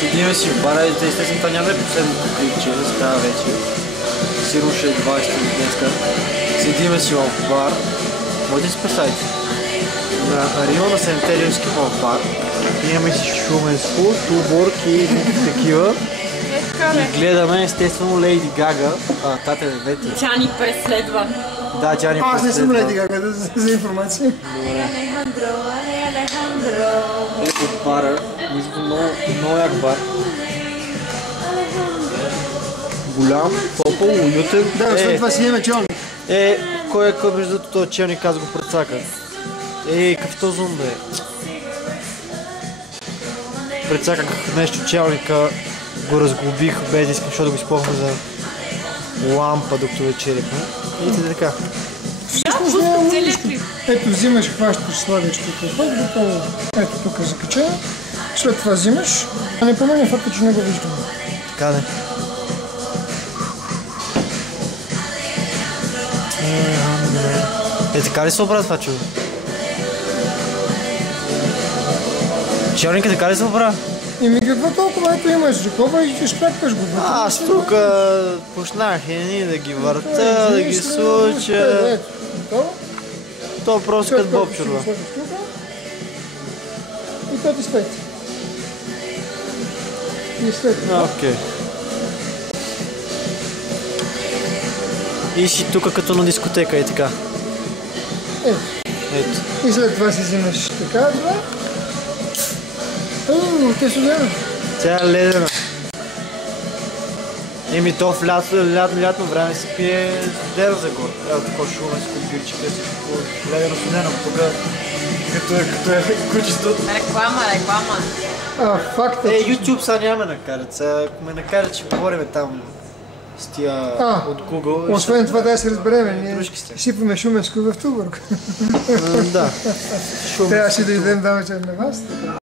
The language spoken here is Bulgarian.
Седиме си в бара и естествено това няма е последното клипче с тази вечер. Сигурно ще е 20 днеска. Седиме си в бар. Може да си представите. На района на Сентериевски в бар. Имаме си Шуменско, Туборг и такива. И гледаме естествено Лейди Гага. Тате не двете. Тя ни преследва. Да, тя ни преследва. Аз не съм Лейди Гага, за информация. Ето бара. Много як бар. Голям, топъл, уютен. Да, след това си имаме челник. Кой е между този челник, аз го прецаках. Какъв този ум бе? Прецаках нещо челника, го разглобих без да искам, защото го използвам за лампа, докато вечеряхме. И така. Ето взимаш, хващаш сладичкото. Ето тук закача. След това взимаш. А не променя факта, че не го виждам. Така да. Така ли се обра това чудо? Челника така ли се обра? Еми какво толкова, ето имаш такова и ще шпракваш го. Аз тук почнах едни да ги върта, да ги случа. То просто като боб чудо. И то ти свети. И след това. Окей. И си тук като на дискотека и така. Ето. И след това си взимаш така, това. Те са студена. Тя е ледена. Еми то в лятно време се пие студено за горе. Ето такова шумensко бирче, къде си ледено студено. Тук като е кучеството. Реклама. Факт е. YouTube сега няма ме накарат. Сега ако ме накарат, ще говорим там с тия от Google. Освен това да се разберем, ние сипваме Шуменско в Туборг. Да. Трябваше да идем да вечер на вас.